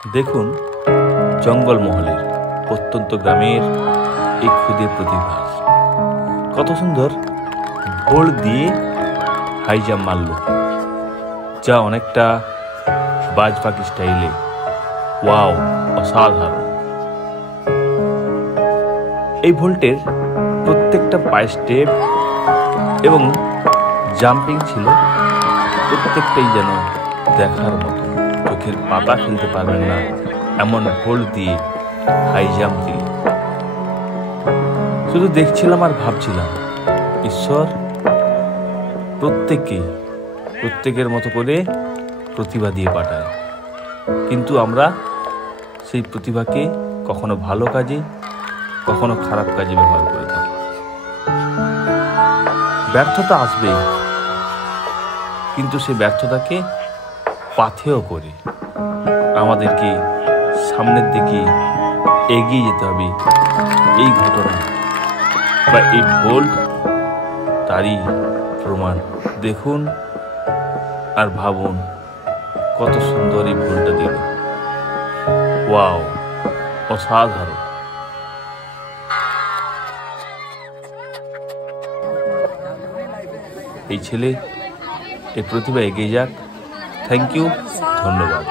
দেখুন জঙ্গলমহলের প্রত্যন্ত গ্রামের এই ক্ষুদে প্রতিভা কত সুন্দর ভোল দিয়ে হাই জাম্প মারল, যা অনেকটা বাজ পাখি স্টাইলে। ওয়াও, অসাধারণ! এই ভোল্টের প্রত্যেকটা পায়ে স্টেপ এবং জাম্পিং ছিল প্রত্যেকটাই যেন দেখার মতো। চোখের পাতা ফেলতে পারবেন না এমন ভোল্ট দিয়ে হাই জাম্প দিল। শুধু দেখছিলাম আর ভাবছিলাম, ঈশ্বর প্রত্যেকের মতো করে প্রতিভা দিয়ে পাঠায়, কিন্তু আমরা সেই প্রতিভাকে কখনো ভালো কাজে কখনো খারাপ কাজে ব্যবহার করে থাকি। ব্যর্থতা আসবে, কিন্তু সেই ব্যর্থতাকে পাথেয় করে আমাদেরকে সামনের দিকে এগিয়ে যেতে হবে। এই ঘটনা বা এই ভোল্ট তারই প্রমাণ। দেখুন আর ভাবুন কত সুন্দর এই ভোল্টটা দিল। ওয়াও, অসাধারণ! এই ছেলে, এই প্রতিভা এগিয়ে যাক। থ্যাংক ইউ, ধন্যবাদ।